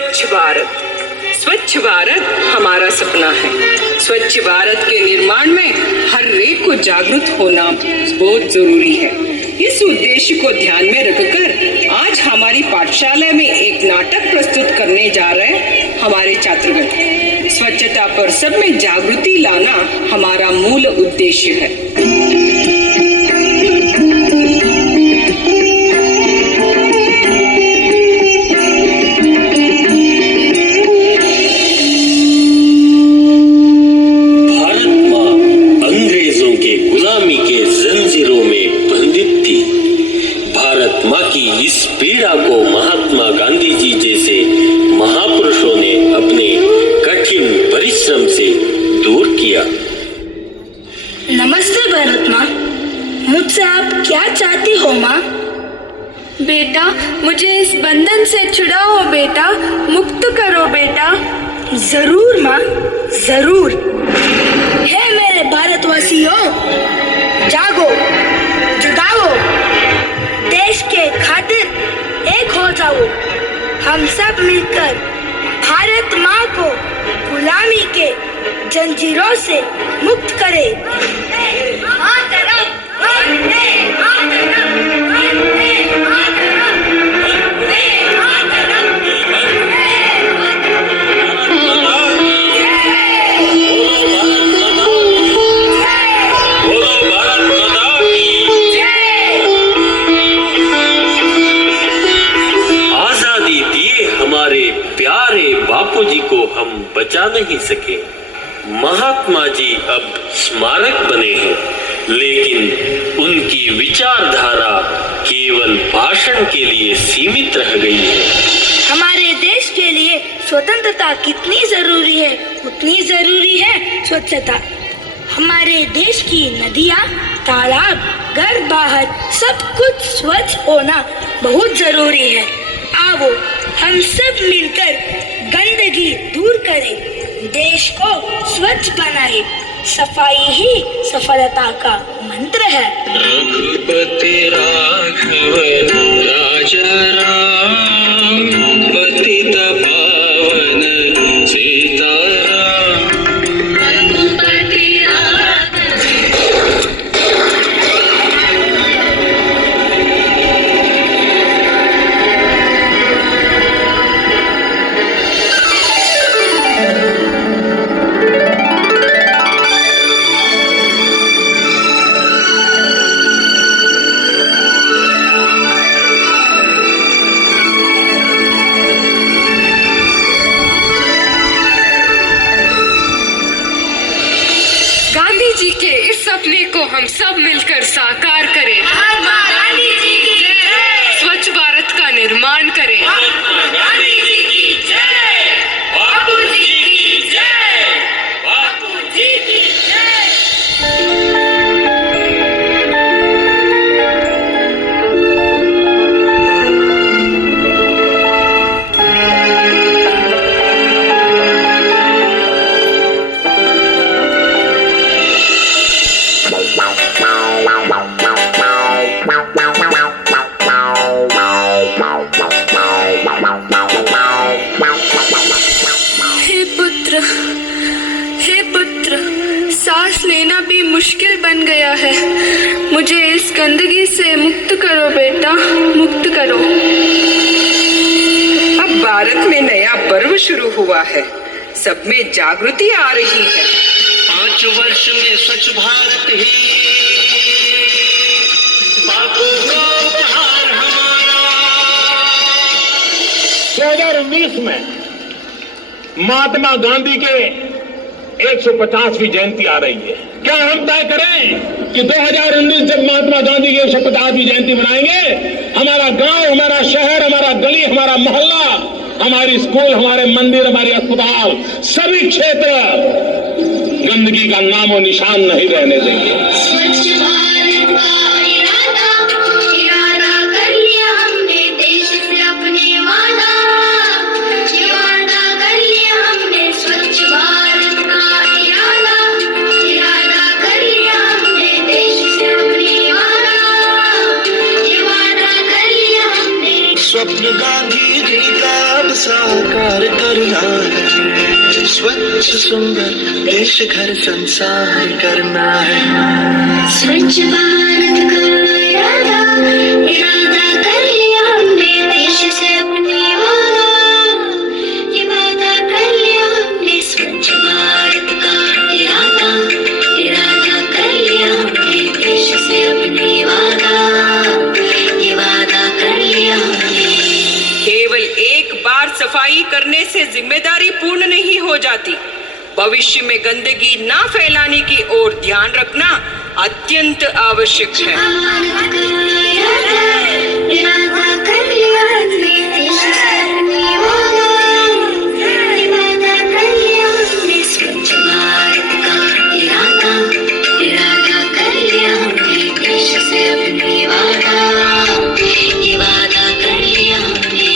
स्वच्छ भारत हमारा सपना है। स्वच्छ भारत के निर्माण में हर एक को जागरूक होना बहुत जरूरी है। इस उद्देश्य को ध्यान में रखकर आज हमारी पाठशाला में एक नाटक प्रस्तुत करने जा रहे हैं हमारे छात्रगण। स्वच्छता पर सब में जागृति लाना हमारा मूल उद्देश्य है। इस पीड़ा को महात्मा गांधी जी जैसे महापुरुषों ने अपने कठिन परिश्रम से दूर किया। नमस्ते भारत माँ, मुझसे आप क्या चाहती हो माँ? बेटा, मुझे इस बंधन से छुड़ाओ बेटा, मुक्त करो बेटा। जरूर माँ, जरूर। हे मेरे भारतवासियों, जागो, जुटाओ, देश के खातिर एक हो जाओ। हम सब मिलकर भारत माँ को गुलामी के जंजीरों से मुक्त करें। बापूजी को हम बचा नहीं सके। महात्मा जी अब स्मारक बने हैं, लेकिन उनकी विचारधारा केवल भाषण के लिए सीमित रह गई है। हमारे देश के लिए स्वतंत्रता कितनी जरूरी है, उतनी जरूरी है स्वच्छता। हमारे देश की नदियाँ, तालाब, घर बाहर सब कुछ स्वच्छ होना बहुत जरूरी है। आओ हम सब मिलकर गंदगी दूर करें, देश को स्वच्छ बनाए। सफाई ही सफलता का मंत्र है। रघुपति राघव राजा राम, पतित पावन सीताराम। रघुपति जी के इस सपने को हम सब मिलकर साकार करें। स्वच्छ भारत का निर्माण करें। हे पुत्र, सांस लेना भी मुश्किल बन गया है। मुझे इस गंदगी से मुक्त करो बेटा, मुक्त करो। अब भारत में नया पर्व शुरू हुआ है, सब में जागृति आ रही है। 5 वर्ष में स्वच्छ भारत ही बापू को उपहार हमारा। 2019 में महात्मा गांधी के 150वीं जयंती आ रही है। क्या हम तय करें कि 2019 जब महात्मा गांधी की 150वीं जयंती मनाएंगे, हमारा गांव, हमारा शहर, हमारा गली, हमारा मोहल्ला, हमारी स्कूल, हमारे मंदिर, हमारे अस्पताल, सभी क्षेत्र गंदगी का नामो निशान नहीं रहने देंगे। स्वच्छ भारत का इरादा कर लिया हमने, देश से अपने वादा कर लिया हमने। स्वच्छ भारत का इरादा कर लिया हमने, देश से अपने वादा कर लिया हमने। स्वप्न गांधी जी का अब साकार करना है, स्वच्छ सुंदर देश घर संसार करना है। स्वच्छ भारत का इरादा कर लिया हमने, देश से अपनी ये वादा कर लिया हमने। स्वच्छ भारत का इरादा कर लिया हमने, देश से अपनी ये वादा कर लिया हमने। केवल एक बार सफाई करने से जिम्मेदारी पूर्ण नहीं हो जाती। भविष्य में गंदगी ना फैलाने की ओर ध्यान रखना अत्यंत आवश्यक है। इरादा कर लिया हमने, देश से अपनी ये वादा कर लिया हमने। स्वच्छ भारत का इरादा कर लिया हमने, देश से अपनी ये वादा कर लिया हमने।